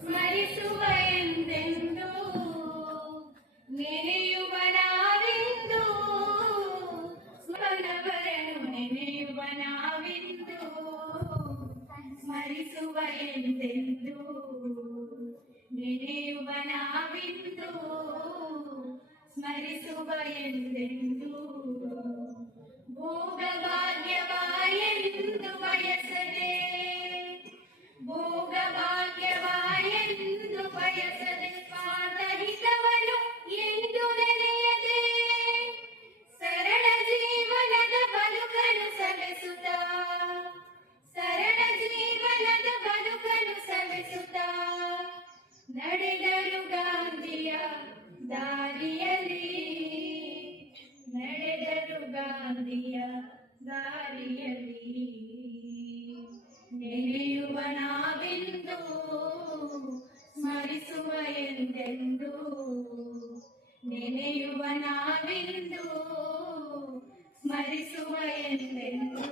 ಸ್ಮರಿಸುವ ಎಂದೆಂದು ನೆನೆಯುವ ನಾವಿಂದು ಸ್ಮರಣವರನು ನೆನೆಯುವ ನಾವಿಂದು ಸ್ಮರಿಸುವ ಎಂದೆಂದು ನೆನೆಯುವ ನಾವಿಂದು ಸ್ಮರಿಸುವ ಎಂದೆಂದು ಭೋಗಭಾಗ್ಯವಾಯೆಂದು ಬಯಸದೆ ಭೋಗಭಾಗ್ಯವಾಯೆಂದು ಬಯಸದೆ ಸ್ವಾರ್ಥಹಿತವನು ಎಂದು ನೆನೆಯದೆ ಸರಳ ಜೀವನದ ಬದುಕನ್ನು ಸವೆಸುತ್ತ ಸರಳ ಜೀವನದ ಬದುಕನ್ನು ಸವೆಸುತ್ತ ನಡೆದರು ಗಾಂಧಿಯ ದಾರಿಯಲ್ಲಿ ನಡೆದರು ಗಾಂಧಿಯ ದಾರಿಯಲ್ಲಿ ನೆನೆಯುವ ನಾವಿಂದು ಸ್ಮರಿಸುವ ಎಂದೆಂದು ನೆನೆಯುವ ನಾವಿಂದು ಸ್ಮರಿಸುವ ಎಂದೆಂದು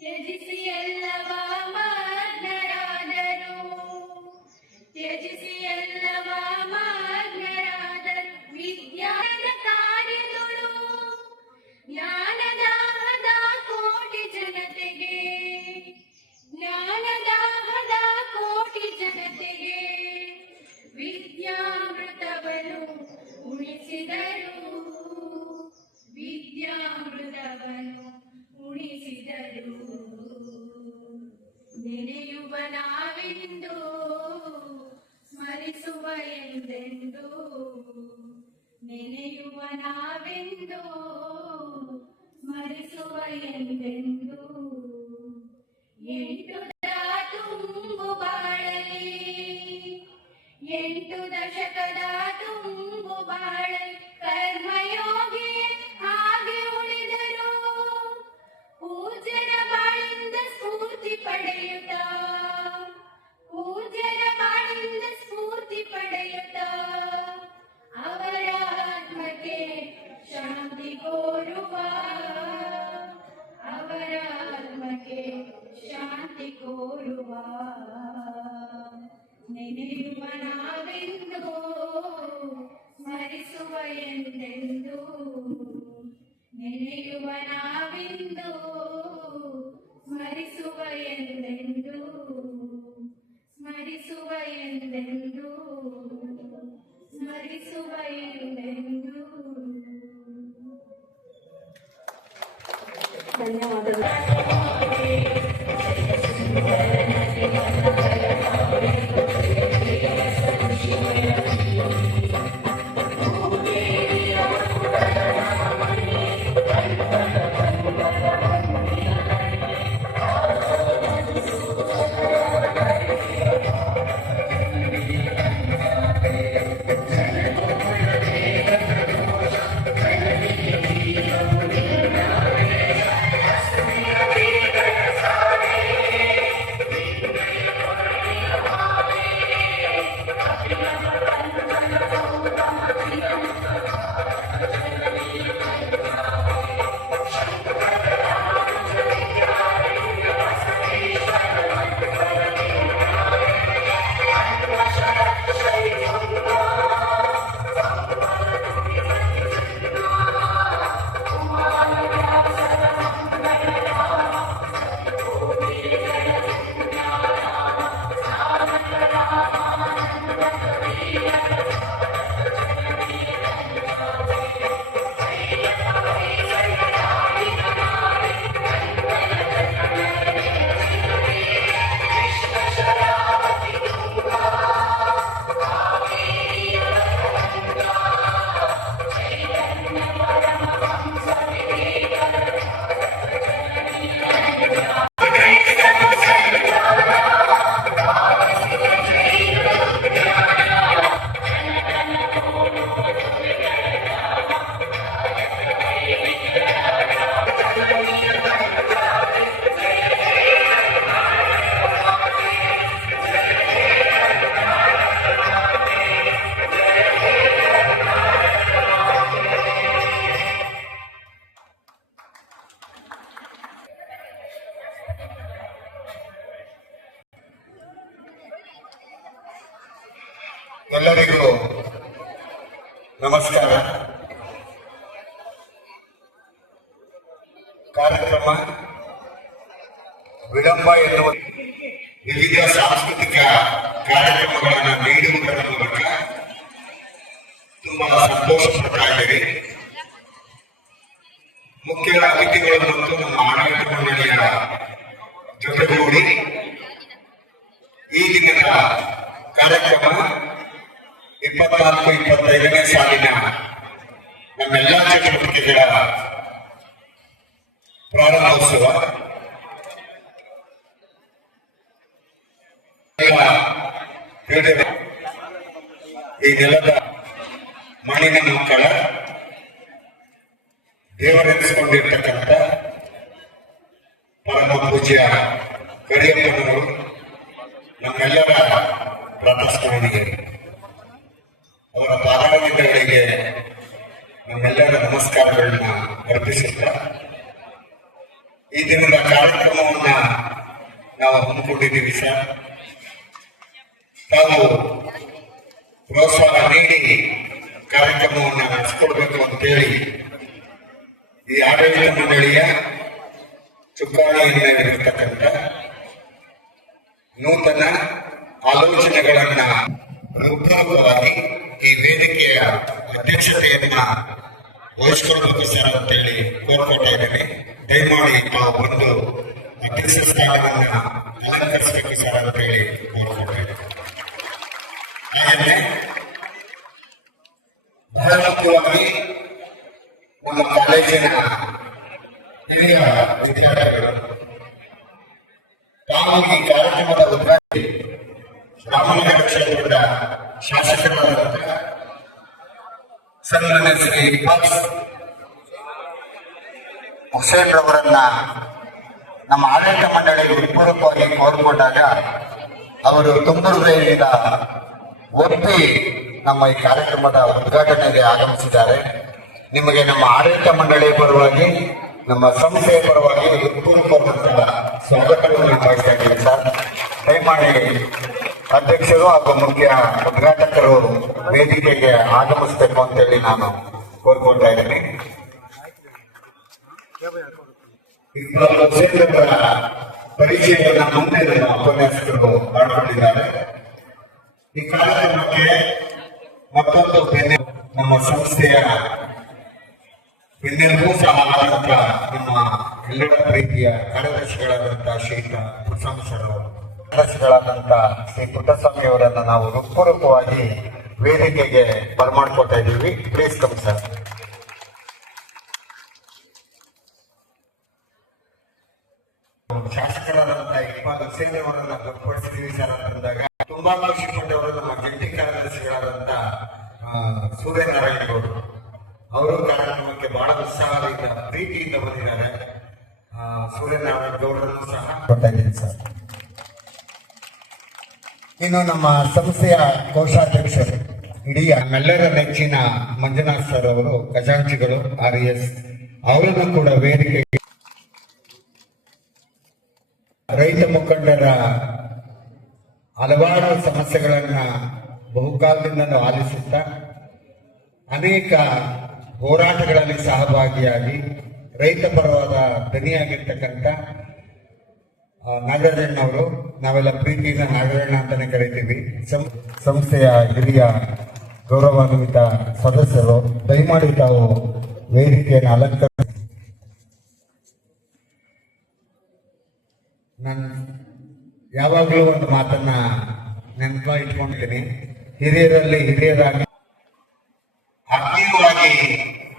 ತ್ಯಜಿಸಿ ಎಲ್ಲವ ಮಗ್ನರಾದರು ತ್ಯಜಿಸಿ ಎಲ್ಲವ ಮಗ್ನರಾದರು ವಿಜ್ಞಾನದ ಕಾರ್ಯಗಳು ಜ್ಞಾನದಾಹದ ಕೋಟಿ ಜನತೆಗೆ ಜ್ಞಾನದಾಹದ ಕೋಟಿ ಜನತೆಗೆ ವಿದ್ಯಾಮೃತವನ್ನು ಉಣಿಸಿದರು ವಿದ್ಯಾಮೃತವನ್ನು ಉಣಿಸಿದರು ನೆನೆಯುವ ನಾವಿಂದು ಸ್ಮರಿಸುವ ಎಂದೆಂದು ನೆನೆಯುವ ನಾವೆಂದು ಸ್ಮರಿಸುವ ಎಂದೆಂದು ಎಂಟು ತುಂಬು ಬಾಳಲಿ ಎಂಟು ದಶಕದ ತುಂಬು ಬಾಳಲಿ ಕರ್ಮಯೋಗಿ ಹಾಗೆ ಉಳಿದರು ಪೂಜ್ಯರ ಬಾಳಿಂದ ಸ್ಫೂರ್ತಿ ಪಡೆಯುತ್ತ ಪೂಜ್ಯರ ಬಾಳಿಂದ ಸ್ಫೂರ್ತಿ ಪಡೆಯುತ್ತ ಅವರ ಆತ್ಮಕ್ಕೆ ಶಾಂತಿ ಕೋರುವ ಅವರ ಆತ್ಮಕ್ಕೆ ಶಾಂತಿ ಕೋರುವ ನೆನೆಯುವ ನಾವೆಂದು ಸ್ಮರಿಸುವ ಎಂದೆಂದು ನೆನೆಯುವ ನಾವೆಂದು ಸ್ಮರಿಸುವ ಎಂದೆಂದು ಸ್ಮರಿಸುವ ಎಂದೆಂದು ಸ್ಮರಿಸುವ ಎಂದೆಂದು. ಧನ್ಯವಾದಗಳು. ಎಲ್ಲರಿಗೂ ನಮಸ್ಕಾರ. ಕಾರ್ಯಕ್ರಮ ವಿಳಂಬ ಎನ್ನುವ ವಿವಿಧ ಸಾಂಸ್ಕೃತಿಕ ಕಾರ್ಯಕ್ರಮಗಳನ್ನು ನೀಡುವುದರ ಮೂಲಕ ತುಂಬಾ ಸಂತೋಷ ಪಡ್ತಾ ಇದ್ದೀವಿ. ಮುಖ್ಯ ಅತಿಥಿಗಳು ಮತ್ತು ನಮ್ಮ ಆಡಳಿತ ಮಂಡಳಿಯ ಜೊತೆಗೂಡಿ ಈ ದಿನದ ಕಾರ್ಯಕ್ರಮ 24-25ನೇ ಸಾಲಿನ ನಮ್ಮೆಲ್ಲ ಚಟುವಟಿಕೆಗಳ ಪ್ರಾರಂಭೋತ್ಸವ ಈ ನೆಲದ ಮಣ್ಣಿನ ಮಕ್ಕಳ ದೇವರೆನಿಸಿಕೊಂಡಿರ್ತಕ್ಕಂಥ ಪರಮ ಪೂಜ್ಯ ಕರಿಯಪ್ಪನವರು ನಮ್ಮೆಲ್ಲರ ಪ್ರಾತಸ್ಮರಣೀಯರು. ಅವರ ಪಾದಾರವಿಂದಗಳಿಗೆ ನಮ್ಮೆಲ್ಲರ ನಮಸ್ಕಾರಗಳನ್ನ ಅರ್ಪಿಸುತ್ತಾ ಈ ದಿನದ ಕಾರ್ಯಕ್ರಮವನ್ನ ನಾವು ಹಮ್ಮಿಕೊಂಡಿದ್ದೀವಿ ಸರ್. ತಾವು ಪ್ರೋತ್ಸಾಹ ನೀಡಿ ಕಾರ್ಯಕ್ರಮವನ್ನು ನಡೆಸಿಕೊಡ್ಬೇಕು ಅಂತೇಳಿ ಈ ಆಡಳಿತ ಮಂಡಳಿಯ ಚುಕ್ಕಾಣಿಯಲ್ಲಿರತಕ್ಕಂಥ ನೂತನ ಆಲೋಚನೆಗಳನ್ನ ರೂಪವಾಗಿ ಈ ವೇದಿಕೆಯ ಅಧ್ಯಕ್ಷತೆಯನ್ನ ವಹಿಸಿಕೊಳ್ಬೇಕು ಸರ್ ಅಂತೇಳಿ ಕೋರ್ಕೊಳ್ತಾ ಇದ್ದೇನೆ. ದಯಮಾಡಿ ತಾವು ಬಂದು ಅಧ್ಯಕ್ಷ ಸ್ಥಾನವನ್ನ ಅಲಂಕರಿಸಬೇಕು ಸರ್ ಅಂತೇಳಿ ಕೋರ್ಕೊಳ್ತಾ ಇದ್ದೇನೆ. ಹಾಗೆಯೇ ಬಹಳ ಮುಖ್ಯವಾಗಿ ನಮ್ಮ ಕಾಲೇಜಿನ ಹಿರಿಯ ವಿದ್ಯಾರ್ಥಿಗಳು ತಾವು ಈ ಕಾರ್ಯಕ್ರಮದ ಉದ್ಘಾಟನೆ ರಾಮನಗರ ಕ್ಷೇತ್ರದ ಶಾಸಕರಾದ ಸನ್ಮಾನ್ಯ ಶ್ರೀ ಹುಸೇನ್ ರವರನ್ನ ನಮ್ಮ ಆಡಳಿತ ಮಂಡಳಿಗೆ ಪೂರಕವಾಗಿ ಕೋರಿಕೊಂಡಾಗ ಅವರು ತುಂಬ ಹೃದಯದಿಂದ ಒಪ್ಪಿ ನಮ್ಮ ಈ ಕಾರ್ಯಕ್ರಮದ ಉದ್ಘಾಟನೆಗೆ ಆಗಮಿಸಿದ್ದಾರೆ. ನಿಮಗೆ ನಮ್ಮ ಆಡಳಿತ ಮಂಡಳಿಯ ಪರವಾಗಿ ನಮ್ಮ ಸಂಸ್ಥೆಯ ಪರವಾಗಿ ಹೃತ್ಪೂರ್ವಕವಾದಂತಹ ಸ್ವಾಗತವನ್ನು ಬಯಸ್ತಾ ಇದ್ದೀವಿ ಸರ್. ದಯಮಾಡಿ ಅಧ್ಯಕ್ಷರು ಹಾಗೂ ಮುಖ್ಯ ಉದ್ಘಾಟಕರು ವೇದಿಕೆಗೆ ಆಗಮಿಸಬೇಕು ಅಂತೇಳಿ ನಾನು ಕೋರ್ಕೊಳ್ತಾ ಇದ್ದೀನಿ. ಪರಿಚಯವನ್ನ ಮುಂದೆ ನಮ್ಮ ಉಪನ್ಯಾಸಕರು ಮಾಡಿಕೊಂಡಿದ್ದಾರೆ. ಈ ಕಾರ್ಯಕ್ರಮಕ್ಕೆ ಮತ್ತೊಂದು ನಮ್ಮ ಸಂಸ್ಥೆಯ ಬೆನ್ನೆಲುಬು ಸಹ ಆದಂತ ನಮ್ಮ ಎಲ್ಲರ ಪ್ರೀತಿಯ ಕಾರ್ಯದರ್ಶಿಗಳಾದಂತಹ ಶ್ರೀಯುತ ಪುಟ್ಟಸ್ವಾಮಿ ಸರ್ ಅವರು, ಕಾರ್ಯದರ್ಶಿಗಳಾದಂತಹ ಶ್ರೀ ಪುಟ್ಟಸ್ವಾಮಿ ಅವರನ್ನ ನಾವು ಹೃತ್ಪೂರ್ವಕವಾಗಿ ವೇದಿಕೆಗೆ ಬರಮಾಡ್ಕೊಳ್ತಾ ಇದ್ದೀವಿ. Please come sir. ಶಾಸಕರಾದಂತಹ ಇಕ್ಬಾಲ್ ಹುಸೇನ್ ಅವರನ್ನ ಗೊತ್ತುಪಡಿಸಿದೀವಿ ಸರ್ ಅಂತಂದಾಗ ತುಂಬಾ ಖುಷಿ ಪಟ್ಟವರು ನಮ್ಮ ಜಂಟಿ ಕಾರ್ಯದರ್ಶಿಗಳಾದಂತ ಸೂರ್ಯನಾರಾಯಣ ಗೌಡರು ಅವರು ಕಾರ್ಯಕ್ರಮಕ್ಕೆ ಬಹಳ ಉತ್ಸಾಹದಿಂದ ಪ್ರೀತಿಯಿಂದ ಬಂದಿದ್ದಾರೆ. ಸೂರ್ಯನಾರಾಯಣ ಗೌಡರನ್ನು ಸಹ ಕೊಡ್ತಾ ಇದ್ದೀನಿ ಸರ್. ಇನ್ನು ನಮ್ಮ ಸಂಸ್ಥೆಯ ಕೋಶಾಧ್ಯಕ್ಷರು ಇಡೀ ನಮ್ಮೆಲ್ಲರ ನೆಚ್ಚಿನ ಮಂಜುನಾಥ್ ಸರ್ ಅವರು ಖಜಾಂಚಿಗಳು RES ಅವರನ್ನು ಕೂಡ ವೇದಿಕೆಗೆ ರೈತ ಮುಖಂಡರ ಹಲವಾರು ಸಮಸ್ಯೆಗಳನ್ನ ಬಹುಕಾಲದಿಂದ ಆಲಿಸುತ್ತಾ ಅನೇಕ ಹೋರಾಟಗಳಲ್ಲಿ ಸಹಭಾಗಿಯಾಗಿ ರೈತ ಪರವಾದ ದನಿಯಾಗಿರ್ತಕ್ಕಂಥ ನಾಗರಾಜಣ್ಣವರು, ನಾವೆಲ್ಲ ಪ್ರೀತಿಯಿಂದ ನಾಗರಣ್ಣ ಅಂತಾನೆ ಕರಿತೀವಿ, ಸಂಸ್ಥೆಯ ಹಿರಿಯ ಗೌರವಾನ್ವಿತ ಸದಸ್ಯರು, ದಯಮಾಡಿ ತಾವು ವೇದಿಕೆಯನ್ನು ಅಲಂಕರಿಸಿ. ನಾನು ಯಾವಾಗಲೂ ಒಂದು ಮಾತನ್ನ ನೆನಪ ಇಟ್ಕೊಂಡಿದ್ದೀನಿ. ಹಿರಿಯರಲ್ಲಿ ಹಿರಿಯರಾಗಿ ಆತ್ಮೀಯವಾಗಿ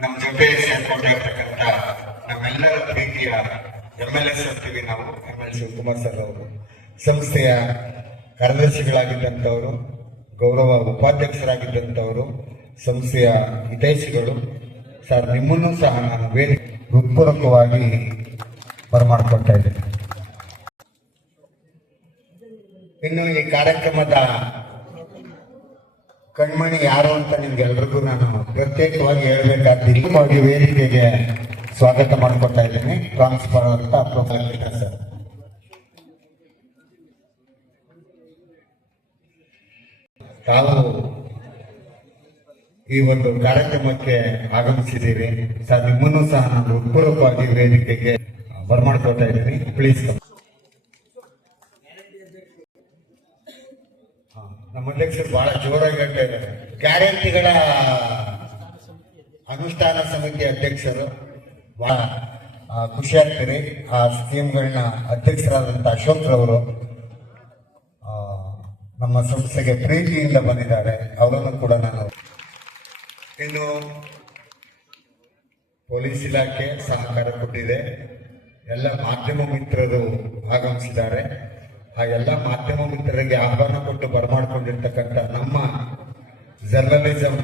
ನಮ್ಮ ಜೊತೆ ಸೇರ್ಕೊಂಡಿರ್ತಕ್ಕಂಥ ನಮ್ಮೆಲ್ಲರ ಪ್ರೀತಿಯ MLS ಅಂತೀವಿ ನಾವು, ML ಶಿವಕುಮಾರ್ ಸರ್ ಅವರು, ಸಂಸ್ಥೆಯ ಕಾರ್ಯದರ್ಶಿಗಳಾಗಿದ್ದಂಥವರು, ಗೌರವ ಉಪಾಧ್ಯಕ್ಷರಾಗಿದ್ದಂಥವರು, ಸಂಸ್ಥೆಯ ಹಿತೈಷಿಗಳು ಸರ್, ನಿಮ್ಮನ್ನು ಸಹ ನಾನು ವೇದಿಕೆ ಹೃತ್ಪೂರ್ವಕವಾಗಿ ಬರಮಾಡ್ಕೊಳ್ತಾ ಇದ್ದೇನೆ. ಇನ್ನು ಈ ಕಾರ್ಯಕ್ರಮದ ಕಣ್ಮಣಿ ಯಾರು ಅಂತ ನಿಮ್ಗೆಲ್ರಿಗೂ ನಾನು ಪ್ರತ್ಯೇಕವಾಗಿ ಹೇಳಬೇಕಾದ ವೇದಿಕೆಗೆ ಸ್ವಾಗತ ಮಾಡ್ಕೊತಾ ಇದ್ದೀನಿ. ಟ್ರಾನ್ಸ್ಫರ್ ಅಂತ ಸರ್. ತಾವು ಈ ಒಂದು ಕಾರ್ಯಕ್ರಮಕ್ಕೆ ಆಗಮಿಸಿದ್ದೀರಿ. ಸರ್, ನಿಮ್ಮನ್ನು ಸಹ ನಾನು ಹೃತ್ಪೂರ್ವಕವಾಗಿ ವೇದಿಕೆಗೆ ಬರಮಾಡ್ಕೊಳ್ತಾ ಇದ್ದೀನಿ. ಪ್ಲೀಸ್. ನಮ್ಮ ಅಧ್ಯಕ್ಷರು ಬಹಳ ಜೋರಾಗಿ ಹೇಳ್ತಾ ಇದ್ದಾರೆ. ಗ್ಯಾರಂಟಿಗಳ ಅನುಷ್ಠಾನ ಸಮಿತಿ ಅಧ್ಯಕ್ಷರು ಬಹಳ ಖುಷಿ ಆಗ್ತೀರಿ. ಆ ಸ್ಕೀಮ್ಗಳನ್ನ ಅಧ್ಯಕ್ಷರಾದಂಥ ಅಶೋಕ್ ರವರು ನಮ್ಮ ಸಂಸ್ಥೆಗೆ ಪ್ರೀತಿಯಿಂದ ಬಂದಿದ್ದಾರೆ. ಅವರನ್ನು ಕೂಡ ನಾನು ಇನ್ನು ಪೊಲೀಸ್ ಇಲಾಖೆ ಸಹಕಾರ ಕೊಟ್ಟಿದೆ. ಎಲ್ಲ ಮಾಧ್ಯಮ ಮಿತ್ರರು ಆಗಮಿಸಿದ್ದಾರೆ. ಆ ಎಲ್ಲ ಮಾಧ್ಯಮ ಮಿತ್ರರಿಗೆ ಆಹ್ವಾನ ಕೊಟ್ಟು ಬರಮಾಡ್ಕೊಂಡಿರ್ತಕ್ಕಂಥ ನಮ್ಮ journalism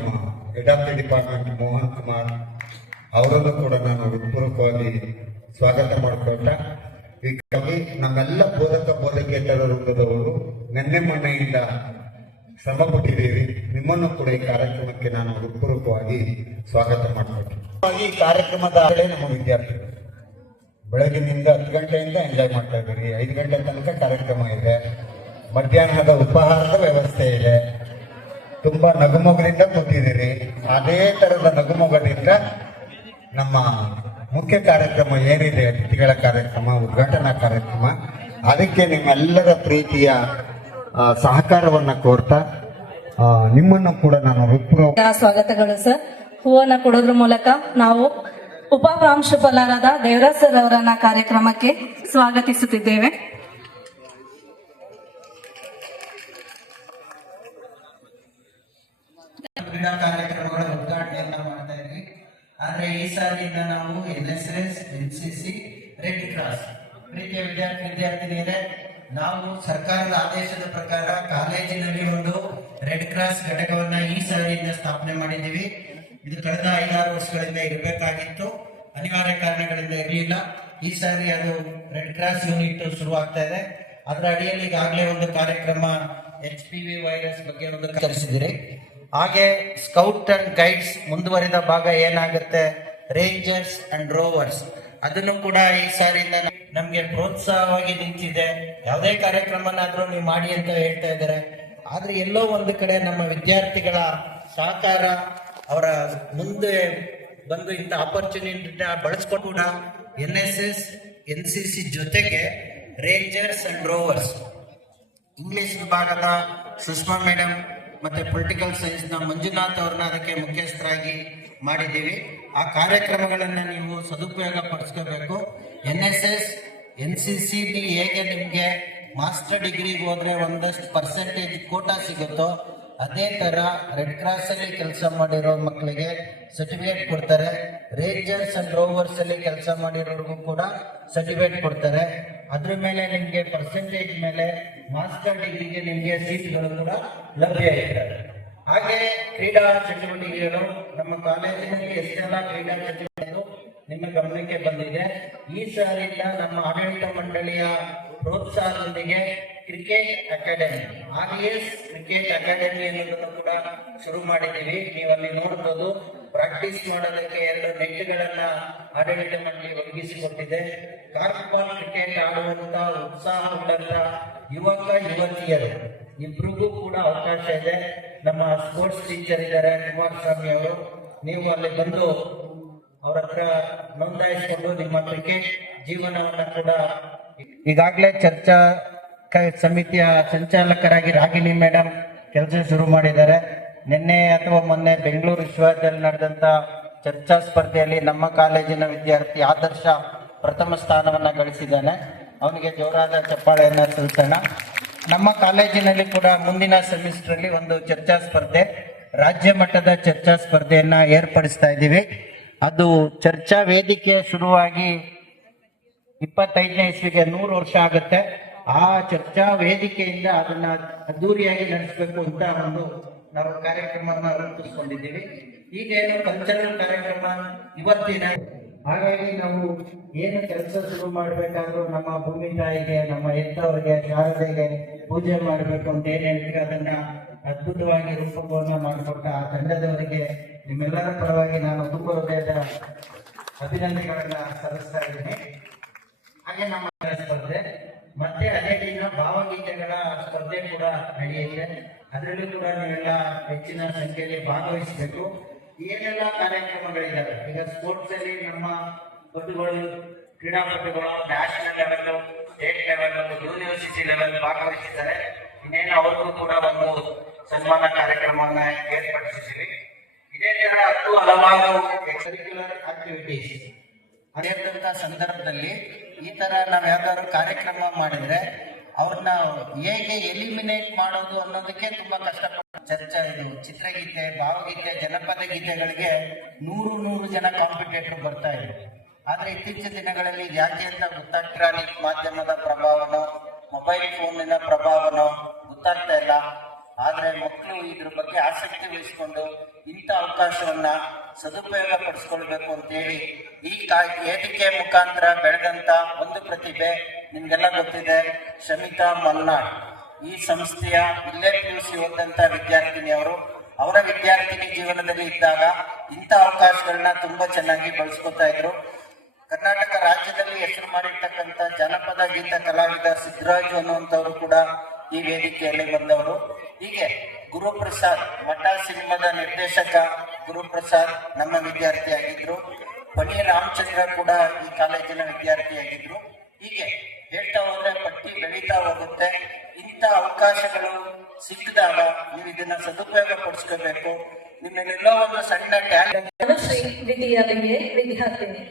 head of the department Mohan Kumar ಅವರನ್ನು ಕೂಡ ನಾನು ಹೃತ್ಪೂರ್ವಕವಾಗಿ ಸ್ವಾಗತ ಮಾಡಿಕೊಳ್ತಾ, ಈ ಕವಿ ನಮ್ಮೆಲ್ಲ ಬೋಧಕೇತರ ವೃಂದದವರು ನಿನ್ನೆ ಮೊನ್ನೆಯಿಂದ ಶ್ರಮ ಪಟ್ಟಿದ್ದೀರಿ. ನಿಮ್ಮನ್ನು ಕೂಡ ಈ ಕಾರ್ಯಕ್ರಮಕ್ಕೆ ನಾನು ಹೃತ್ಪೂರ್ವಕವಾಗಿ ಸ್ವಾಗತ ಮಾಡಿಕೊಳ್ತೀನಿ. ಈ ಕಾರ್ಯಕ್ರಮದ ನಮ್ಮ ವಿದ್ಯಾರ್ಥಿಗಳು ಬೆಳಗಿನಿಂದ 10 ಗಂಟೆಯಿಂದ ಎಂಜಾಯ್ ಮಾಡ್ತಾ ಇದ್ದೀರಿ. 5 ಗಂಟೆ ತನಕ ಕಾರ್ಯಕ್ರಮ ಇದೆ. ಮಧ್ಯಾಹ್ನದ ಉಪಹಾರದ ವ್ಯವಸ್ಥೆ ಇದೆ. ತುಂಬಾ ನಗುಮೊಗದಿಂದ ಕೂತಿದ್ದೀರಿ. ಅದೇ ತರದ ನಗುಮೊಗದಿಂದ ನಮ್ಮ ಮುಖ್ಯ ಕಾರ್ಯಕ್ರಮ ಏನಿದೆ, ಅತಿಥಿಗಳ ಕಾರ್ಯಕ್ರಮ, ಉದ್ಘಾಟನಾ ಕಾರ್ಯಕ್ರಮ, ಅದಕ್ಕೆ ನಿಮ್ಮೆಲ್ಲರ ಪ್ರೀತಿಯ ಸಹಕಾರವನ್ನ ಕೋರ್ತಾ ನಿಮ್ಮನ್ನು ಕೂಡ ನಾನು ಹೃತ್ಪೂರ್ವಕ ಸ್ವಾಗತಗಳು ಸರ್. ಹೂವನ್ನ ಕೊಡೋದ್ರ ಮೂಲಕ ನಾವು ಉಪ ಪ್ರಾಂಶುಪಾಲರಾದ ದೇವರಾಜ್ ಸರ್ ಅವರನ್ನ ಕಾರ್ಯಕ್ರಮಕ್ಕೆ ಸ್ವಾಗತಿಸುತ್ತಿದ್ದೇವೆ. ಕ್ರೀಡಾ ಕಾರ್ಯಕ್ರಮಗಳ ಉದ್ಘಾಟನೆಯನ್ನ ಮಾಡ್ತಾ ಇದ್ವಿ. ಆದ್ರೆ ಈ ಸಾರಿಯಿಂದ ನಾವು NSS, NCC, ರೆಡ್ ಕ್ರಾಸ್ ಪ್ರೀತಿಯ ವಿದ್ಯಾರ್ಥಿನಿಯರೇ, ನಾವು ಸರ್ಕಾರದ ಆದೇಶದ ಪ್ರಕಾರ ಕಾಲೇಜಿನಲ್ಲಿ ಒಂದು ರೆಡ್ ಕ್ರಾಸ್ ಘಟಕವನ್ನ ಈ ಸಾರಿಯಿಂದ ಸ್ಥಾಪನೆ ಮಾಡಿದ್ದೀವಿ. ಇದು ಕಳೆದ 5-6 ವರ್ಷಗಳಿಂದ ಇರಬೇಕಾಗಿತ್ತು. ಅನಿವಾರ್ಯ ಕಾರಣಗಳಿಂದ ಇರಲಿಲ್ಲ. ಈ ಸಾರಿ ಅದು ರೆಡ್ ಕ್ರಾಸ್ ಯೂನಿಟ್ ಶುರುವಾಗ್ತಾ ಇದೆ. ಅದರ ಅಡಿಯಲ್ಲಿ ಈಗಾಗಲೇ ಒಂದು ಕಾರ್ಯಕ್ರಮ HPV ವೈರಸ್ ಬಗ್ಗೆ ಒಂದು ಕಲಿಸಿದಿರಿ. ಹಾಗೆ ಸ್ಕೌಟ್ ಅಂಡ್ ಗೈಡ್ಸ್ ಮುಂದುವರಿದ ಭಾಗ ಏನಾಗುತ್ತೆ, ರೇಂಜರ್ಸ್ ಅಂಡ್ ರೋವರ್ಸ್, ಅದನ್ನು ಕೂಡ ಈ ಸಾರಿಯಿಂದ ನಮ್ಗೆ ಪ್ರೋತ್ಸಾಹವಾಗಿ ನಿಂತಿದೆ. ಯಾವುದೇ ಕಾರ್ಯಕ್ರಮನಾದ್ರೂ ನೀವು ಮಾಡಿ ಅಂತ ಹೇಳ್ತಾ ಇದ್ದಾರೆ. ಆದ್ರೆ ಎಲ್ಲೋ ಒಂದು ಕಡೆ ನಮ್ಮ ವಿದ್ಯಾರ್ಥಿಗಳ ಸಹಕಾರ, ಅವರ ಮುಂದೆ ಬಂದು ಇಂಥ ಆಪರ್ಚುನಿಟಿನ ಬಳಸ್ಕೊಂಡು ಕೂಡ NSS, NCC ಜೊತೆಗೆ ರೇಂಜರ್ಸ್ ಅಂಡ್ ರೋವರ್ಸ್, ಇಂಗ್ಲಿಷ್ ವಿಭಾಗದ ಸುಷ್ಮಾ ಮೇಡಮ್ ಮತ್ತೆ ಪೊಲಿಟಿಕಲ್ ಸೈನ್ಸ್ ನ ಮಂಜುನಾಥ್ ಅವ್ರನ್ನ ಅದಕ್ಕೆ ಮುಖ್ಯಸ್ಥರಾಗಿ ಮಾಡಿದ್ದೀವಿ. ಆ ಕಾರ್ಯಕ್ರಮಗಳನ್ನ ನೀವು ಸದುಪಯೋಗ ಪಡಿಸ್ಕೋಬೇಕು. NSS, NCC ಹೇಗೆ ನಿಮ್ಗೆ ಮಾಸ್ಟರ್ ಡಿಗ್ರಿಗೆ ಹೋದ್ರೆ ಒಂದಷ್ಟು ಪರ್ಸೆಂಟೇಜ್ ಕೋಟಾ ಸಿಗುತ್ತೋ, ಅದೇ ತರ ರೆಡ್ ಕ್ರಾಸ್ ಅಲ್ಲಿ ಕೆಲಸ ಮಾಡಿರೋ ಮಕ್ಕಳಿಗೆ ಸರ್ಟಿಫಿಕೇಟ್ ಕೊಡ್ತಾರೆ. ರೇಂಜರ್ಸ್ ಅಂಡ್ ರೋವರ್ಸ್ ಅಲ್ಲಿ ಕೆಲಸ ಮಾಡಿರೋರ್ಗೂ ಕೂಡ ಸರ್ಟಿಫಿಕೇಟ್ ಕೊಡ್ತಾರೆ. ಅದ್ರ ಮೇಲೆ ನಿಮ್ಗೆ ಪರ್ಸೆಂಟೇಜ್ ಮೇಲೆ ಮಾಸ್ಟರ್ ಡಿಗ್ರಿಗೆ ನಿಮ್ಗೆ ಸೀಟ್ಗಳು ಕೂಡ ಲಭ್ಯ ಇರ್ತದೆ. ಹಾಗೆ ಕ್ರೀಡಾ ಚಟುವಟಿಕೆಗಳು ನಮ್ಮ ಕಾಲೇಜಿನಲ್ಲಿ ಎಷ್ಟೆಲ್ಲ ಕ್ರೀಡಾ ಚಟುವಟಿಕೆಗಳು ನಿಮ್ಮ ಗಮನಕ್ಕೆ ಬಂದಿದೆ. ಈ ಸಾರಿಯಿಂದ ನಮ್ಮ ಆಡಳಿತ ಮಂಡಳಿಯ ಪ್ರೋತ್ಸಾಹದೊಂದಿಗೆ cricket academy, RES cricket academy ಅನ್ನೋದನ್ನು ಕೂಡ ಶುರು ಮಾಡಿದ್ದೀವಿ. ನೀವು ಅಲ್ಲಿ ನೋಡ್ಬೋದು. ಪ್ರಾಕ್ಟೀಸ್ ಮಾಡೋದಕ್ಕೆ 2 ನೆಟ್ಗಳನ್ನ ಆಡಳಿತ ಮಂಡಳಿ ಒದಗಿಸಿಕೊಟ್ಟಿದೆ. ಕಾರ್ಪೊರೇಟ್ ಕ್ರಿಕೆಟ್ ಆಡುವಂತ ಉತ್ಸಾಹ ಉಳ್ಳಂತ ಯುವಕ ಯುವತಿಯರು ಇಬ್ರಿಗೂ ಕೂಡ ಅವಕಾಶ ಇದೆ. ನಮ್ಮ ಸ್ಪೋರ್ಟ್ಸ್ ಟೀಚರ್ ಇದ್ದಾರೆ ಕುಮಾರಸ್ವಾಮಿ ಅವರು. ನೀವು ಅಲ್ಲಿ ಬಂದು ಅವ್ರ ಹತ್ರ ನೋಂದಾಯಿಸಿಕೊಂಡು ನಿಮ್ಮ ಕ್ರಿಕೆಟ್ ಜೀವನವನ್ನ ಕೂಡ ಈಗಾಗಲೇ ಚರ್ಚಾ ಸಮಿತಿಯ ಸಂಚಾಲಕರಾಗಿ ರಾಗಿಣಿ ಮೇಡಮ್ ಕೆಲಸ ಶುರು ಮಾಡಿದ್ದಾರೆ. ನಿನ್ನೆ ಅಥವಾ ಮೊನ್ನೆ ಬೆಂಗಳೂರು ವಿಶ್ವವಿದ್ಯಾಲಯ ನಡೆದಂತ ಚರ್ಚಾ ಸ್ಪರ್ಧೆಯಲ್ಲಿ ನಮ್ಮ ಕಾಲೇಜಿನ ವಿದ್ಯಾರ್ಥಿ ಆದರ್ಶ ಪ್ರಥಮ ಸ್ಥಾನವನ್ನ ಗಳಿಸಿದ್ದಾನೆ. ಅವನಿಗೆ ಜೋರಾದ ಚಪ್ಪಾಳೆಯನ್ನ ಸಲ್ಲಿಸೋಣ. ನಮ್ಮ ಕಾಲೇಜಿನಲ್ಲಿ ಕೂಡ ಮುಂದಿನ ಸೆಮಿಸ್ಟರ್ ಅಲ್ಲಿ ಒಂದು ಚರ್ಚಾ ಸ್ಪರ್ಧೆ, ರಾಜ್ಯ ಮಟ್ಟದ ಚರ್ಚಾ ಸ್ಪರ್ಧೆಯನ್ನ ಏರ್ಪಡಿಸ್ತಾ ಇದ್ದೀವಿ. ಅದು ಚರ್ಚಾ ವೇದಿಕೆ ಶುರುವಾಗಿ 25ನೇ ಇಸ್ವಿಗೆ 100 ವರ್ಷ ಆಗುತ್ತೆ. ಆ ಚರ್ಚಾ ವೇದಿಕೆಯಿಂದ ಅದನ್ನ ಅದ್ದೂರಿಯಾಗಿ ನಡೆಸಬೇಕು ಅಂತ ಒಂದು ನಾವು ಕಾರ್ಯಕ್ರಮವನ್ನ ರೂಪಿಸ್ಕೊಂಡಿದ್ದೀವಿ. ಈಗೇನು ಕಲ್ಚರಲ್ ಕಾರ್ಯಕ್ರಮ ಇವತ್ತಿನ, ಹಾಗಾಗಿ ನಾವು ಏನು ಕೆಲಸ ಶುರು ಮಾಡಬೇಕಾದ್ರೂ ನಮ್ಮ ಭೂಮಿ ತಾಯಿಗೆ, ನಮ್ಮ ಹೆತ್ತವರಿಗೆ, ಶಾರದೆಗೆ ಪೂಜೆ ಮಾಡಬೇಕು ಅಂತ ಏನ್ ಹೇಳ್ತೀವಿ ಅದನ್ನ ಅದ್ಭುತವಾಗಿ ರೂಪಕವನ್ನ ಮಾಡಿಕೊಟ್ಟ ಆ ತಂಡದವರಿಗೆ ನಿಮ್ಮೆಲ್ಲರ ಪರವಾಗಿ ನಾನು ತುಂಬ ಹೃದಯದ ಅಭಿನಂದನೆಗಳನ್ನ ಸಲ್ಲಿಸ್ತಾ ಇದ್ದೀನಿ. ಹಾಗೆ ನಮ್ಮ ಸ್ಪರ್ಧೆ ಮತ್ತೆ ಅದೇ ದಿನ ದಿನ ಭಾವಗೀತೆಗಳ ಸ್ಪರ್ಧೆ ಕೂಡ ನಡೆಯುತ್ತೆ. ಅದರಲ್ಲೂ ಕೂಡ ನೀವೆಲ್ಲ ಹೆಚ್ಚಿನ ಸಂಖ್ಯೆಯಲ್ಲಿ ಭಾಗವಹಿಸಬೇಕು. ಏನೆಲ್ಲ ಕಾರ್ಯಕ್ರಮಗಳಿದ್ದಾವೆ ಈಗ ಸ್ಪೋರ್ಟ್ಸ್ ಅಲ್ಲಿ ನಮ್ಮ ಪಟುಗಳು, ಕ್ರೀಡಾಪಟುಗಳು national level, state level, university level ಭಾಗವಹಿಸಿದ್ದಾರೆ. ಇನ್ನೇನು ಅವ್ರಿಗೂ ಕೂಡ ಒಂದು ಸನ್ಮಾನ ಕಾರ್ಯಕ್ರಮವನ್ನ ಏರ್ಪಡಿಸಿದ್ದೀವಿ. ಇದೇ ತರ ಹಲವಾರು ಕರಿಕ್ಯುಲರ್ ಆಕ್ಟಿವಿಟೀಸ್ ಅದೇಂತ ಸಂದರ್ಭದಲ್ಲಿ ಈ ತರ ನಾವ್ ಯಾವ್ದಾದ್ರು ಕಾರ್ಯಕ್ರಮ ಮಾಡಿದ್ರೆ ಅವ್ರನ್ನ ಹೇಗೆ ಎಲಿಮಿನೇಟ್ ಮಾಡೋದು ಅನ್ನೋದಕ್ಕೆ ತುಂಬಾ ಕಷ್ಟಪಟ್ಟು ಚರ್ಚೆ. ಇದು ಚಿತ್ರಗೀತೆ, ಭಾವಗೀತೆ, ಜನಪದ ಗೀತೆಗಳಿಗೆ 100 ಜನ ಕಾಂಪಿಟೇಟರ್ ಬರ್ತಾ ಇದ್ರು. ಆದ್ರೆ ಇತ್ತೀಚಿನ ದಿನಗಳಲ್ಲಿ ಯಾಕೆ ಅಂತ ಎಲೆಕ್ಟ್ರಾನಿಕ್ ಮಾಧ್ಯಮದ ಪ್ರಭಾವನೋ ಮೊಬೈಲ್ ಫೋನಿನ ಪ್ರಭಾವನೋ ಗೊತ್ತಾಗ್ತಾ ಇಲ್ಲ. ಆದ್ರೆ ಮಕ್ಕಳು ಇದ್ರ ಬಗ್ಗೆ ಆಸಕ್ತಿ ವಹಿಸಿಕೊಂಡು ಇಂಥ ಅವಕಾಶವನ್ನ ಸದುಪಯೋಗ ಪಡಿಸ್ಕೊಳ್ಬೇಕು ಅಂತೇಳಿ ಈ ವೇದಿಕೆ ಮುಖಾಂತರ ಬೆಳೆದಂತ ಒಂದು ಪ್ರತಿಭೆ ನಿಮ್ಗೆಲ್ಲ ಗೊತ್ತಿದೆ, ಶಮಿತಾ ಮಲ್ನಾಡ್. ಈ ಸಂಸ್ಥೆಯ ಇಲ್ಲೇ PUC ಓದಂತ ವಿದ್ಯಾರ್ಥಿನಿಯವರು ಅವರ ವಿದ್ಯಾರ್ಥಿನಿ ಜೀವನದಲ್ಲಿ ಇದ್ದಾಗ ಇಂಥ ಅವಕಾಶಗಳನ್ನ ತುಂಬಾ ಚೆನ್ನಾಗಿ ಬಳಸ್ಕೊತಾ ಇದ್ರು. ಕರ್ನಾಟಕ ರಾಜ್ಯದಲ್ಲಿ ಹೆಸರು ಮಾಡಿರ್ತಕ್ಕಂಥ ಜಾನಪದ ಗೀತ ಕಲಾವಿದ ಸಿದ್ದರಾಜು ಅನ್ನುವಂಥವ್ರು ಕೂಡ ಈ ವೇದಿಕೆಯಲ್ಲಿ ಬಂದವರು. ಹೀಗೆ ಗುರುಪ್ರಸಾದ್, ಮಠ ಸಿನಿಮಾದ ನಿರ್ದೇಶಕ ಗುರುಪ್ರಸಾದ್ ನಮ್ಮ ವಿದ್ಯಾರ್ಥಿಯಾಗಿದ್ರು. ಪಣಿ ರಾಮಚಂದ್ರ ಕೂಡ ಈ ಕಾಲೇಜಿನ ವಿದ್ಯಾರ್ಥಿಯಾಗಿದ್ರು. ಹೀಗೆ ಹೇಳ್ತಾ ಹೋದ್ರೆ ಪಟ್ಟಿ ಬೆಳೀತಾ ಹೋಗುತ್ತೆ. ಇಂಥ ಅವಕಾಶಗಳು ಸಿಕ್ಕಿದಾಗ ನೀವು ಇದನ್ನ ಸದುಪಯೋಗ ಪಡಿಸ್ಕೋಬೇಕು. ನಿಮ್ಮಲ್ಲೆಲ್ಲೋ ಒಂದು ಸಣ್ಣ ಟ್ಯಾಲೆಂಟ್. ಶ್ರೀ ವಿದ್ಯಾರ್ಥಿನಿ